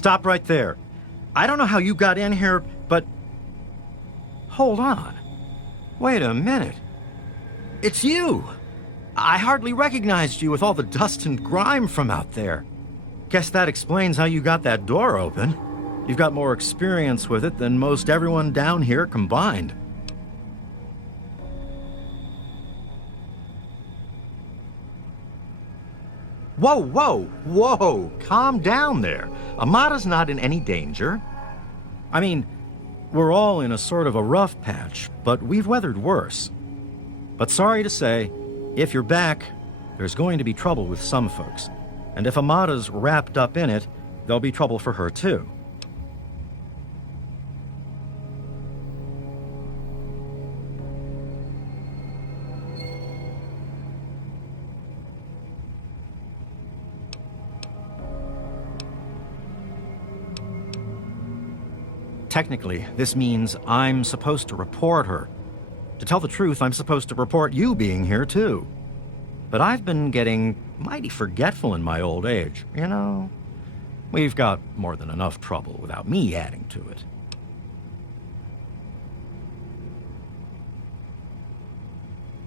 Stop right there. I don't know how you got in here, but... Hold on. Wait a minute. It's you! I hardly recognized you with all the dust and grime from out there. Guess that explains how you got that door open. You've got more experience with it than most everyone down here combined. Whoa, whoa, whoa! Calm down there. Amada's not in any danger. I mean, we're all in a sort of a rough patch, but we've weathered worse. But sorry to say, if you're back, there's going to be trouble with some folks. And if Amada's wrapped up in it, there'll be trouble for her too. Technically, this means I'm supposed to report her. To tell the truth, I'm supposed to report you being here, too. But I've been getting mighty forgetful in my old age, you know? We've got more than enough trouble without me adding to it.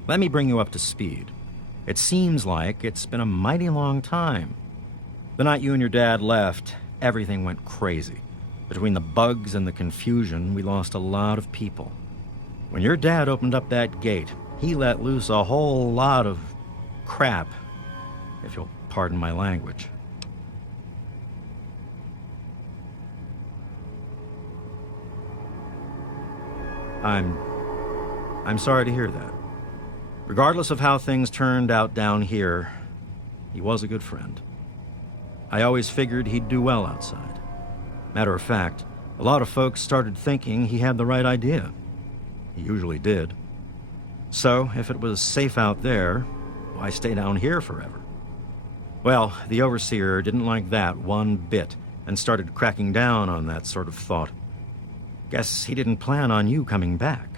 Let me bring you up to speed. It seems like it's been a mighty long time. The night you and your dad left, everything went crazy. Between the bugs and the confusion, we lost a lot of people. When your dad opened up that gate, he let loose a whole lot of crap, if you'll pardon my language. I'm sorry to hear that. Regardless of how things turned out down here, he was a good friend. I always figured he'd do well outside. Matter of fact, a lot of folks started thinking he had the right idea. He usually did. So, if it was safe out there, why stay down here forever? Well, the overseer didn't like that one bit and started cracking down on that sort of thought. Guess he didn't plan on you coming back.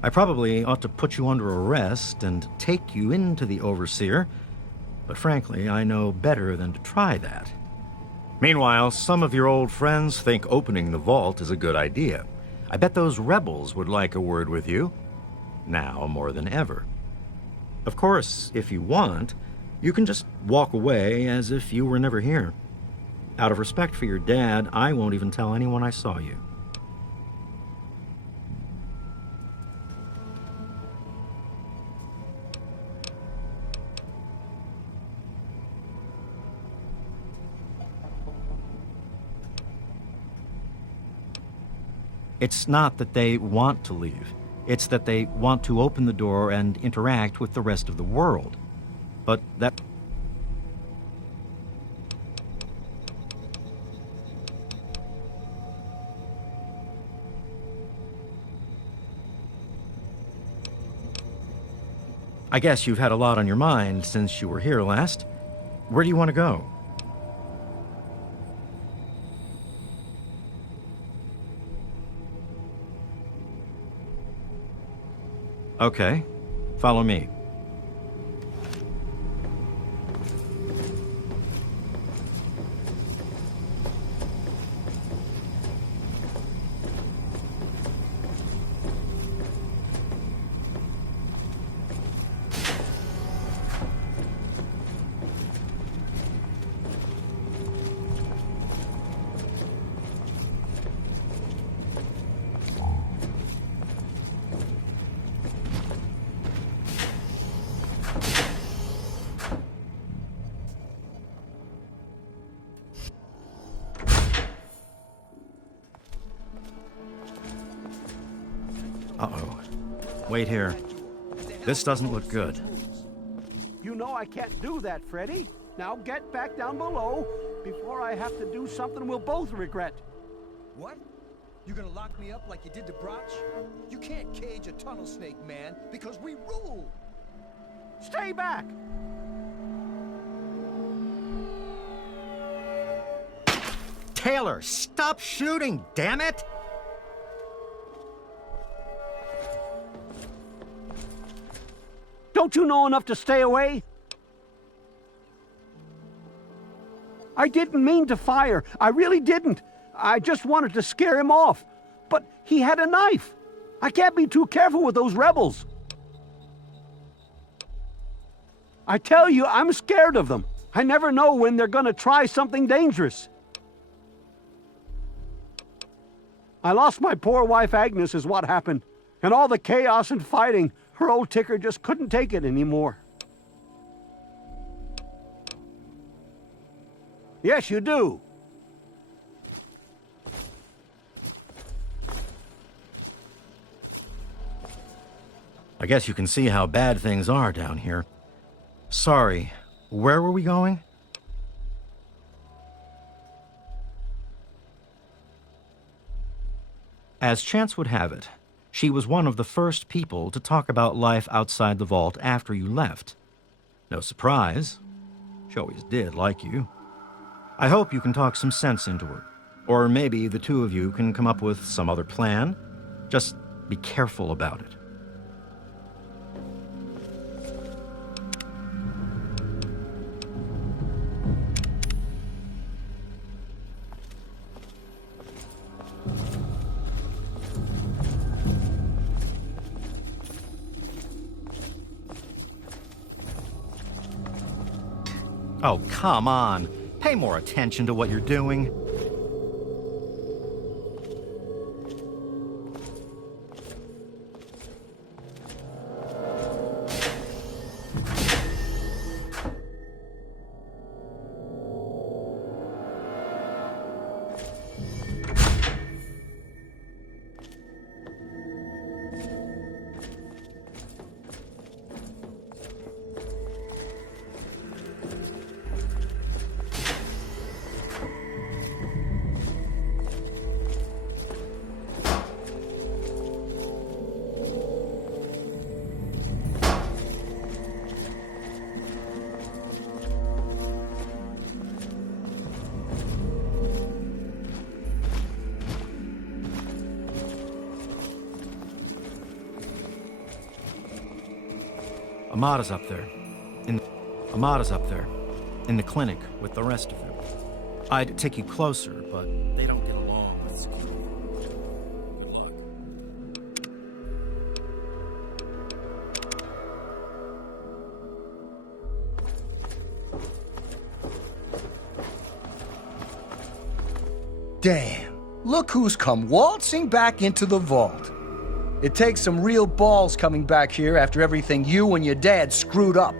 I probably ought to put you under arrest and take you into the overseer, but frankly, I know better than to try that. Meanwhile, some of your old friends think opening the vault is a good idea. I bet those rebels would like a word with you, now more than ever. Of course, if you want, you can just walk away as if you were never here. Out of respect for your dad, I won't even tell anyone I saw you. It's not that they want to leave. It's that they want to open the door and interact with the rest of the world. But that... I guess you've had a lot on your mind since you were here last. Where do you want to go? Okay, follow me. Uh-oh. Wait here. This doesn't look good. You know I can't do that, Freddy. Now get back down below before I have to do something we'll both regret. What? You gonna lock me up like you did to Broch? You can't cage a tunnel snake, man, because we rule! Stay back! Taylor, stop shooting, damn it! Don't you know enough to stay away? I didn't mean to fire. I really didn't. I just wanted to scare him off. But he had a knife. I can't be too careful with those rebels. I tell you, I'm scared of them. I never know when they're gonna try something dangerous. I lost my poor wife Agnes is what happened. And all the chaos and fighting, her old ticker just couldn't take it anymore. Yes, you do. I guess you can see how bad things are down here. Sorry, where were we going? As chance would have it, she was one of the first people to talk about life outside the vault after you left. No surprise. She always did like you. I hope you can talk some sense into her. Or maybe the two of you can come up with some other plan. Just be careful about it. Oh, come on. Pay more attention to what you're doing. Amada's up there. Amada's up there. In the clinic with the rest of them. I'd take you closer, but they don't get along with security. Good luck. Damn, look who's come waltzing back into the vault. It takes some real balls coming back here after everything you and your dad screwed up.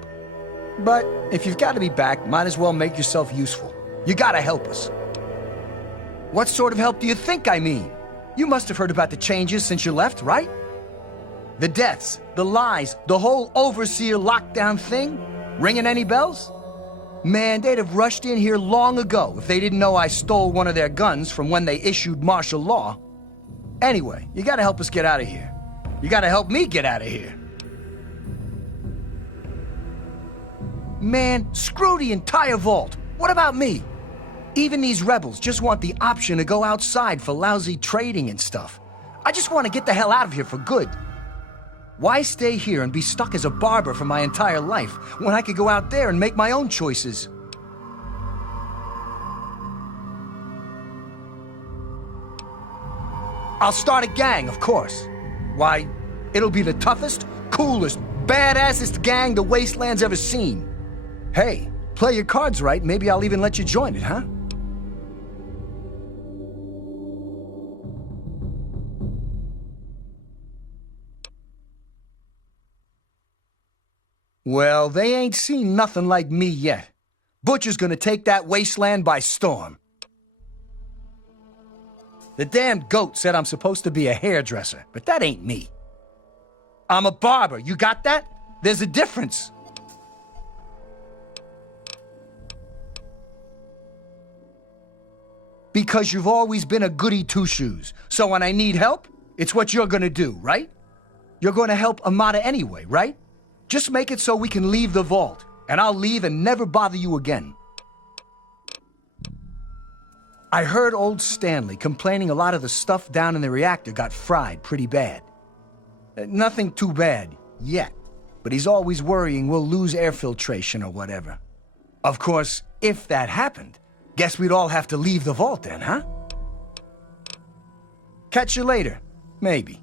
But if you've got to be back, might as well make yourself useful. You gotta help us. What sort of help do you think I mean? You must have heard about the changes since you left, right? The deaths, the lies, the whole overseer lockdown thing? Ringing any bells? Man, they'd have rushed in here long ago if they didn't know I stole one of their guns from when they issued martial law. Anyway, you gotta help us get out of here. You gotta help me get out of here. Man, screw the entire vault. What about me? Even these rebels just want the option to go outside for lousy trading and stuff. I just want to get the hell out of here for good. Why stay here and be stuck as a barber for my entire life when I could go out there and make my own choices? I'll start a gang, of course. Why, it'll be the toughest, coolest, badassest gang the Wasteland's ever seen. Hey, play your cards right, maybe I'll even let you join it, huh? Well, they ain't seen nothing like me yet. Butcher's gonna take that Wasteland by storm. The damned goat said I'm supposed to be a hairdresser, but that ain't me. I'm a barber, you got that? There's a difference. Because you've always been a goody two-shoes, so when I need help, it's what you're gonna do, right? You're gonna help Amada anyway, right? Just make it so we can leave the vault, and I'll leave and never bother you again. I heard old Stanley complaining a lot of the stuff down in the reactor got fried pretty bad. Nothing too bad, yet. But he's always worrying we'll lose air filtration or whatever. Of course, if that happened, Guess we'd all have to leave the vault then, huh? Catch you later. Maybe.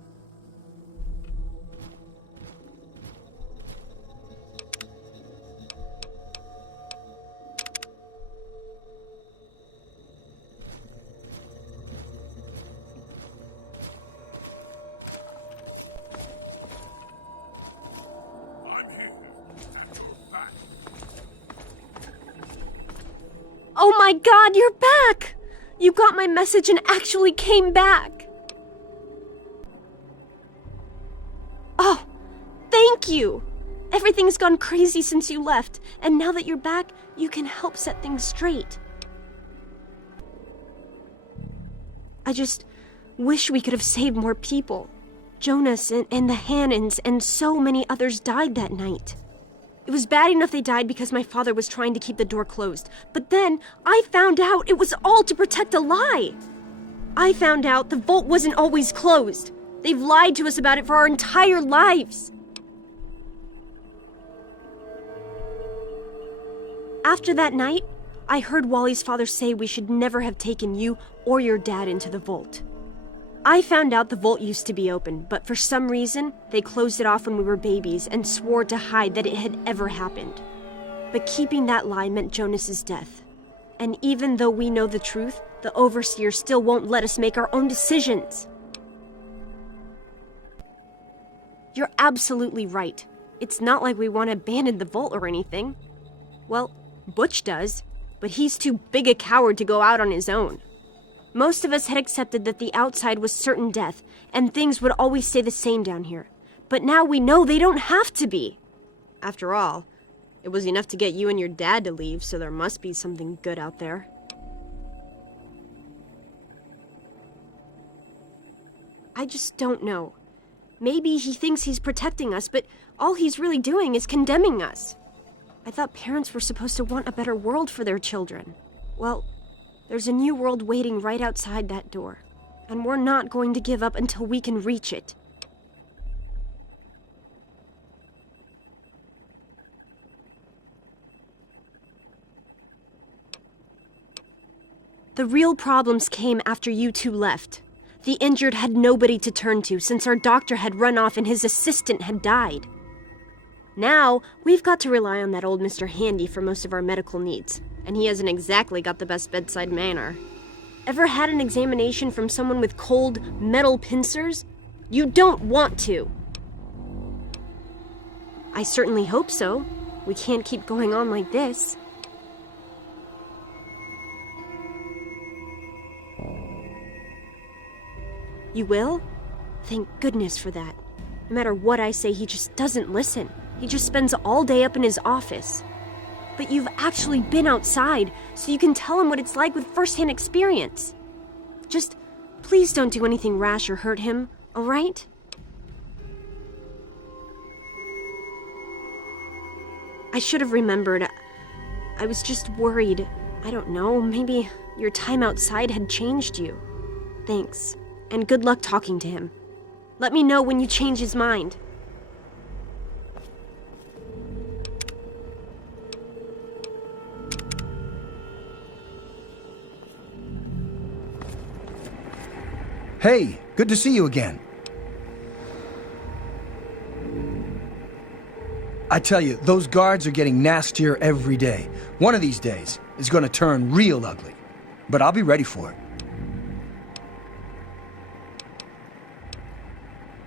Oh my God, you're back! You got my message and actually came back! Oh, thank you! Everything's gone crazy since you left, and now that you're back, you can help set things straight. I just wish we could have saved more people. Jonas and the Hannons and so many others died that night. It was bad enough they died because my father was trying to keep the door closed. But then, I found out it was all to protect a lie. I found out the vault wasn't always closed. They've lied to us about it for our entire lives. After that night, I heard Wally's father say we should never have taken you or your dad into the vault. I found out the vault used to be open, but for some reason, they closed it off when we were babies and swore to hide that it had ever happened. But keeping that lie meant Jonas's death. And even though we know the truth, the Overseer still won't let us make our own decisions. You're absolutely right. It's not like we want to abandon the vault or anything. Well, Butch does, but he's too big a coward to go out on his own. Most of us had accepted that the outside was certain death, and things would always stay the same down here. But now we know they don't have to be. After all, it was enough to get you and your dad to leave, so there must be something good out there. I just don't know. Maybe he thinks he's protecting us, but all he's really doing is condemning us. I thought parents were supposed to want a better world for their children. Well, there's a new world waiting right outside that door, and we're not going to give up until we can reach it. The real problems came after you two left. The injured had nobody to turn to since our doctor had run off and his assistant had died. Now, we've got to rely on that old Mr. Handy for most of our medical needs. And he hasn't exactly got the best bedside manner. Ever had an examination from someone with cold, metal pincers? You don't want to. I certainly hope so. We can't keep going on like this. You will? Thank goodness for that. No matter what I say, he just doesn't listen. He just spends all day up in his office. But you've actually been outside, so you can tell him what it's like with first-hand experience. Just, please don't do anything rash or hurt him, all right? I should have remembered. I was just worried. I don't know, maybe your time outside had changed you. Thanks, and good luck talking to him. Let me know when you change his mind. Hey, good to see you again. I tell you, those guards are getting nastier every day. One of these days is gonna turn real ugly. But I'll be ready for it.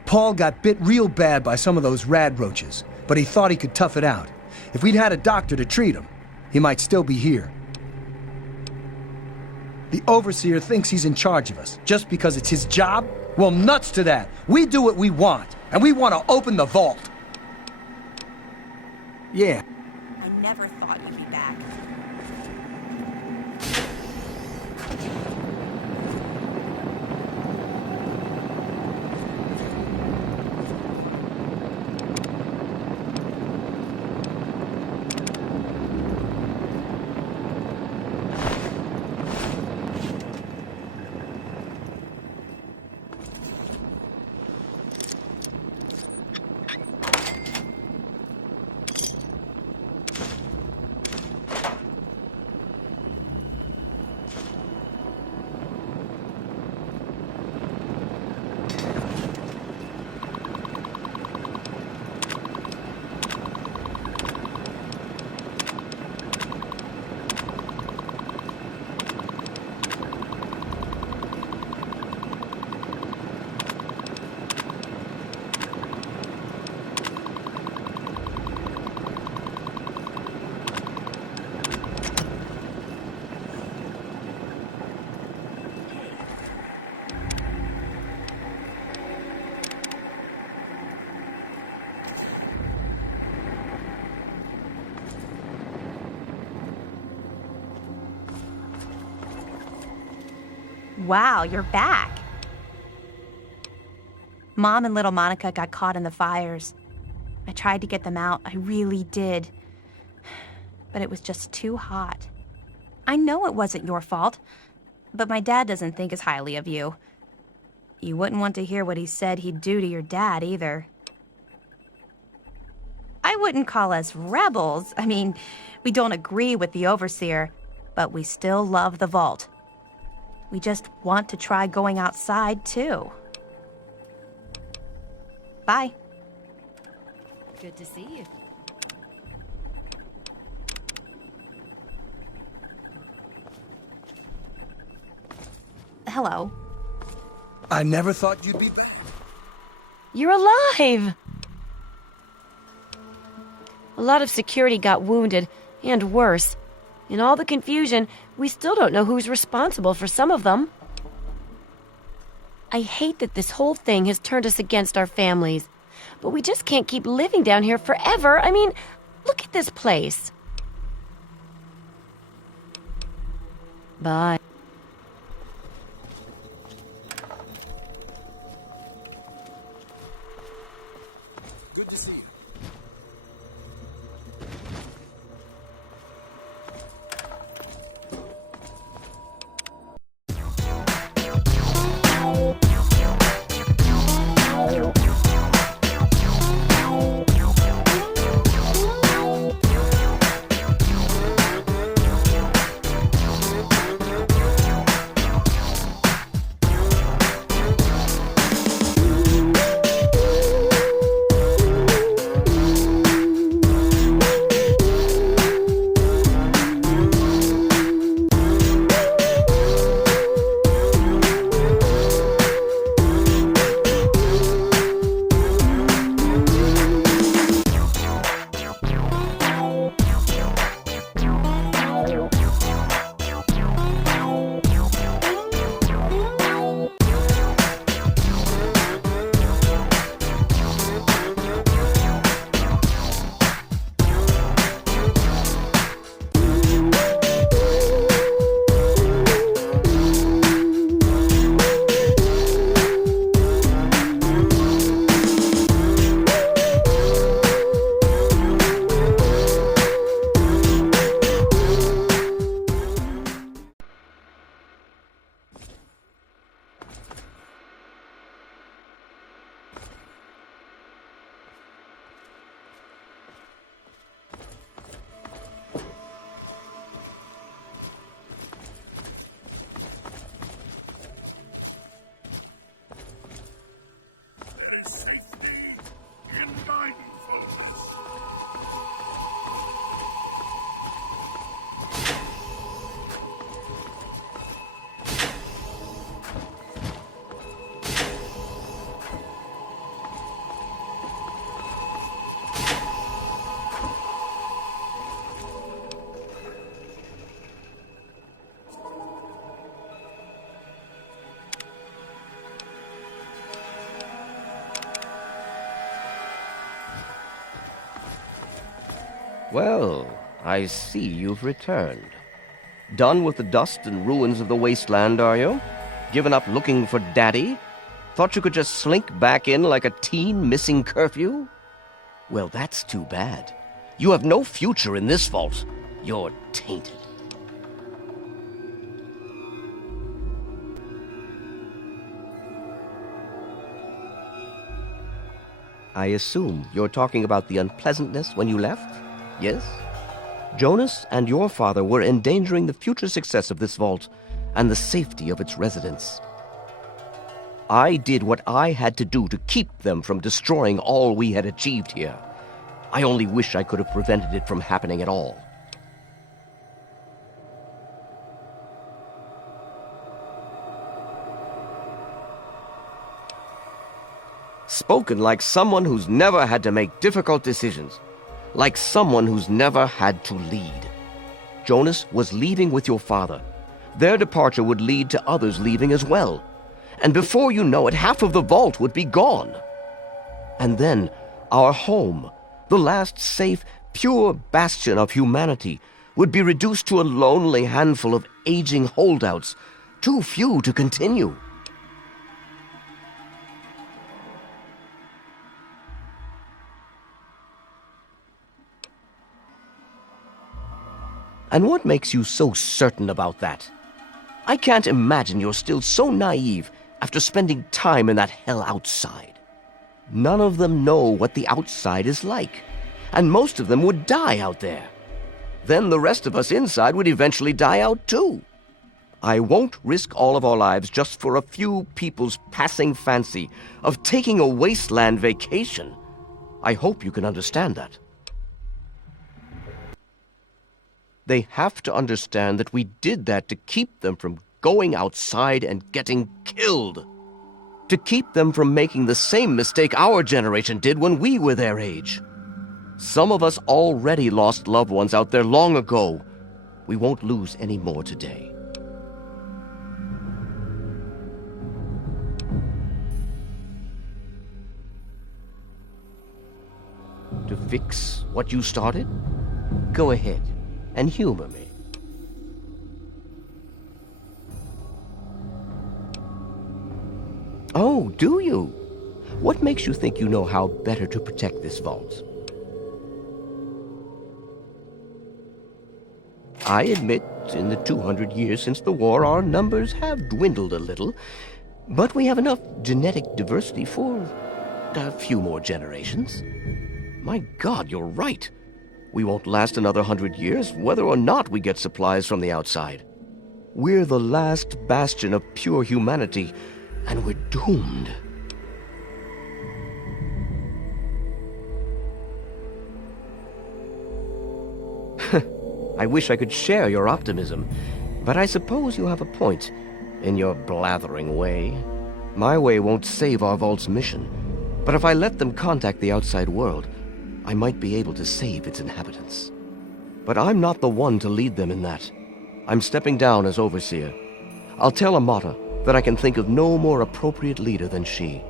Paul got bit real bad by some of those rad roaches, but he thought he could tough it out. If we'd had a doctor to treat him, he might still be here. The Overseer thinks he's in charge of us, just because it's his job? Well, nuts to that. We do what we want, and we want to open the vault. Yeah. I never thought you'd be back. Wow, you're back. Mom and little Monica got caught in the fires. I tried to get them out, I really did. But it was just too hot. I know it wasn't your fault, but my dad doesn't think as highly of you. You wouldn't want to hear what he said he'd do to your dad, either. I wouldn't call us rebels. I mean, we don't agree with the overseer, but we still love the vault. We just want to try going outside, too. Bye. Good to see you. Hello. I never thought you'd be back. You're alive! A lot of security got wounded, and worse. In all the confusion, we still don't know who's responsible for some of them. I hate that this whole thing has turned us against our families. But we just can't keep living down here forever. I mean, look at this place. Bye. Good to see you. Well, I see you've returned. Done with the dust and ruins of the wasteland, are you? Given up looking for Daddy? Thought you could just slink back in like a teen missing curfew? Well, that's too bad. You have no future in this vault. You're tainted. I assume you're talking about the unpleasantness when you left? Yes? Jonas and your father were endangering the future success of this vault and the safety of its residents. I did what I had to do to keep them from destroying all we had achieved here. I only wish I could have prevented it from happening at all. Spoken like someone who's never had to make difficult decisions. Like someone who's never had to lead. Jonas was leaving with your father. Their departure would lead to others leaving as well. And before you know it, half of the vault would be gone. And then our home, the last safe, pure bastion of humanity, would be reduced to a lonely handful of aging holdouts Too few to continue. And what makes you so certain about that? I can't imagine you're still so naive after spending time in that hell outside. None of them know what the outside is like, and most of them would die out there. Then the rest of us inside would eventually die out too. I won't risk all of our lives just for a few people's passing fancy of taking a wasteland vacation. I hope you can understand that. They have to understand that we did that to keep them from going outside and getting killed. To keep them from making the same mistake our generation did when we were their age. Some of us already lost loved ones out there long ago. We won't lose any more today. To fix what you started? Go ahead and humor me. Oh, do you? What makes you think you know how better to protect this vault? I admit, in the 200 years since the war, our numbers have dwindled a little, but we have enough genetic diversity for a few more generations. My God, you're right. We won't last another 100 years, whether or not we get supplies from the outside. We're the last bastion of pure humanity, and we're doomed. I wish I could share your optimism, but I suppose you have a point in your blathering way. My way won't save our vault's mission, but if I let them contact the outside world, I might be able to save its inhabitants. But I'm not the one to lead them in that. I'm stepping down as overseer. I'll tell Amata that I can think of no more appropriate leader than she.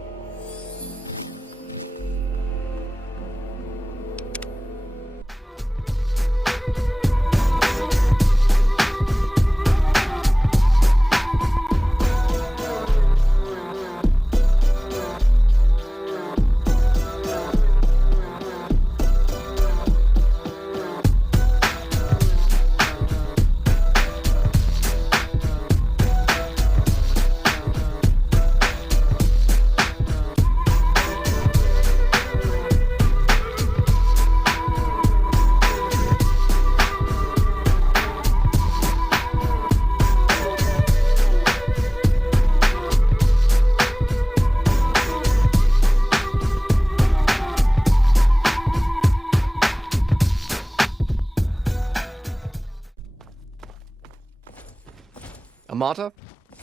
Amata,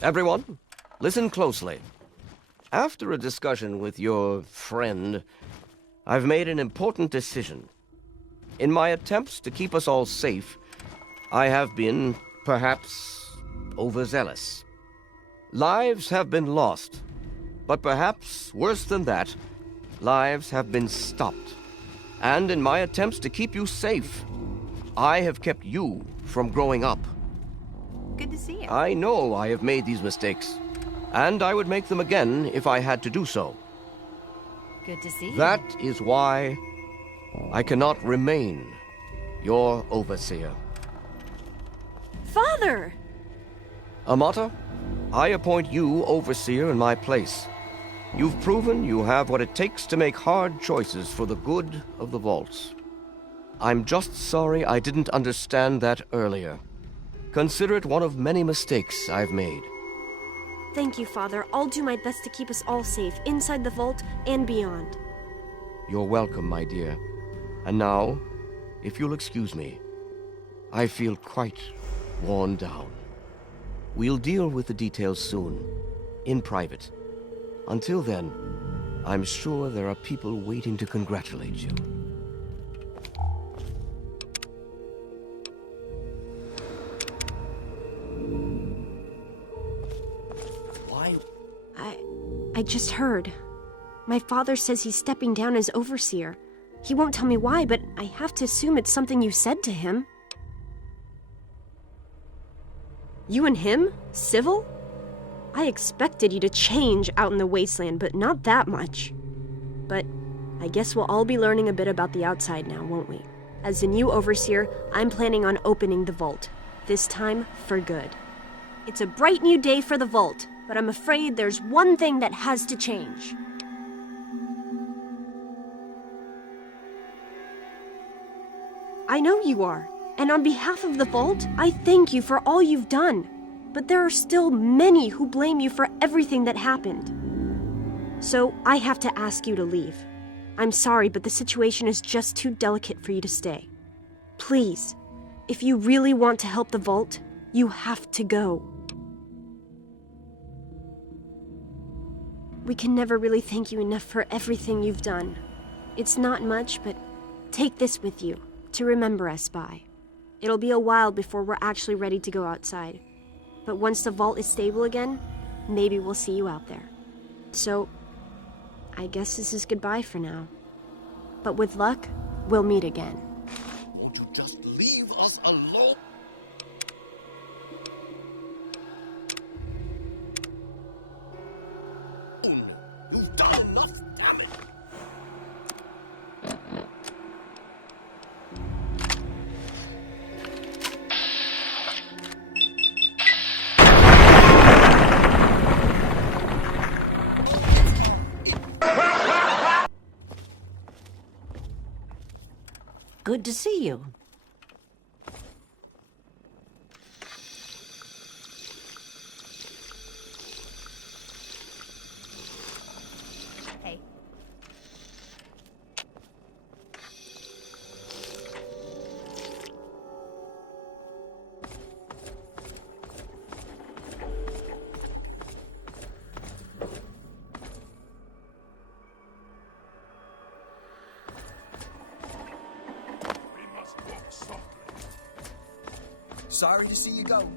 everyone, listen closely. After a discussion with your friend, I've made an important decision. In my attempts to keep us all safe, I have been, perhaps, overzealous. Lives have been lost, but perhaps worse than that, lives have been stopped. And in my attempts to keep you safe, I have kept you from growing up. Good to see you. I know I have made these mistakes, and I would make them again if I had to do so. Good to see you. That is why I cannot remain your overseer. Father! Amata, I appoint you overseer in my place. You've proven you have what it takes to make hard choices for the good of the vaults. I'm just sorry I didn't understand that earlier. Consider it one of many mistakes I've made. Thank you, Father. I'll do my best to keep us all safe, inside the vault and beyond. You're welcome, my dear. And now, if you'll excuse me, I feel quite worn down. We'll deal with the details soon, in private. Until then, I'm sure there are people waiting to congratulate you. I just heard. My father says he's stepping down as overseer. He won't tell me why, but I have to assume it's something you said to him. You and him? Civil? I expected you to change out in the wasteland, but not that much. But I guess we'll all be learning a bit about the outside now, won't we? As the new overseer, I'm planning on opening the vault. This time, for good. It's a bright new day for the vault, but I'm afraid there's one thing that has to change. I know you are, and on behalf of the vault, I thank you for all you've done. But there are still many who blame you for everything that happened. So I have to ask you to leave. I'm sorry, but the situation is just too delicate for you to stay. Please, if you really want to help the vault, you have to go. We can never really thank you enough for everything you've done. It's not much, but take this with you to remember us by. It'll be a while before we're actually ready to go outside. But once the vault is stable again, maybe we'll see you out there. So, I guess this is goodbye for now. But with luck, we'll meet again. Won't you just leave us alone? You've done enough damage. Good to see you. Hey. Sorry to see you go.